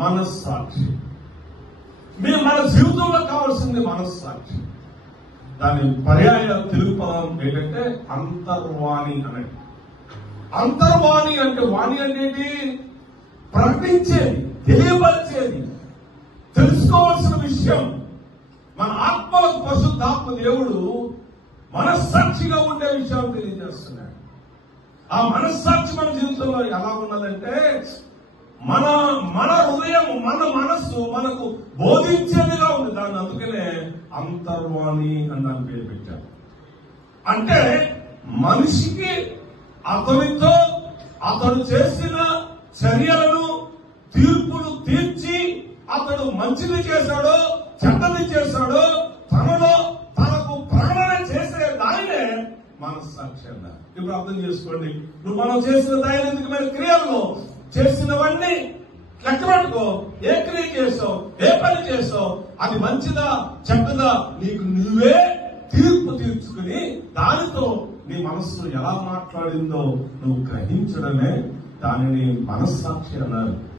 మనస్సాక్షి. మన జీవితంలో కావాల్సింది మనస్సాక్షి. దాని పర్యాయ తెలుగు పదం ఏంటంటే అంతర్వాణి అనేది. అంతర్వాణి అంటే వాణి అంటే ప్రకటించేది, తెలియపరిచేది, తెలుసుకోవాల్సిన విషయం. మన ఆత్మలకు పరిశుద్ధాత్మ దేవుడు మనస్సాక్షిగా ఉండే విషయాలు తెలియజేస్తున్నాడు. ఆ మనస్సాక్షి మన జీవితంలో ఎలా ఉన్నదంటే మన హృదయం, మన మనస్సు మనకు బోధించేదిగా ఉంది. దాన్ని అందుకనే అంతర్వాణి అని దాని పేరు పెట్టారు. అంటే మనిషికి అతనితో అతడు చేసిన చర్యలను తీర్పులు తీర్చి అతడు మంచిది చేశాడో చెడ్డది చేశాడో తనలో తనకు ప్రకటన చేసే దానినే మనస్సాక్షి అన్నారు. ఇప్పుడు అర్థం చేసుకోండి, మనం చేసిన దైనందికమైన క్రియల్లో చేసినవన్నీ లెక్క పెట్టుకో. ఏ క్రియ చేసావు, ఏ పని చేసావు, అది మంచిదా చెడ్డదా నీకు నువ్వే తీర్పు తీర్చుకుని దానితో నీ మనస్సు ఎలా మాట్లాడిందో నువ్వు గ్రహించడమే దానిని మనస్సాక్షి అన్నారు.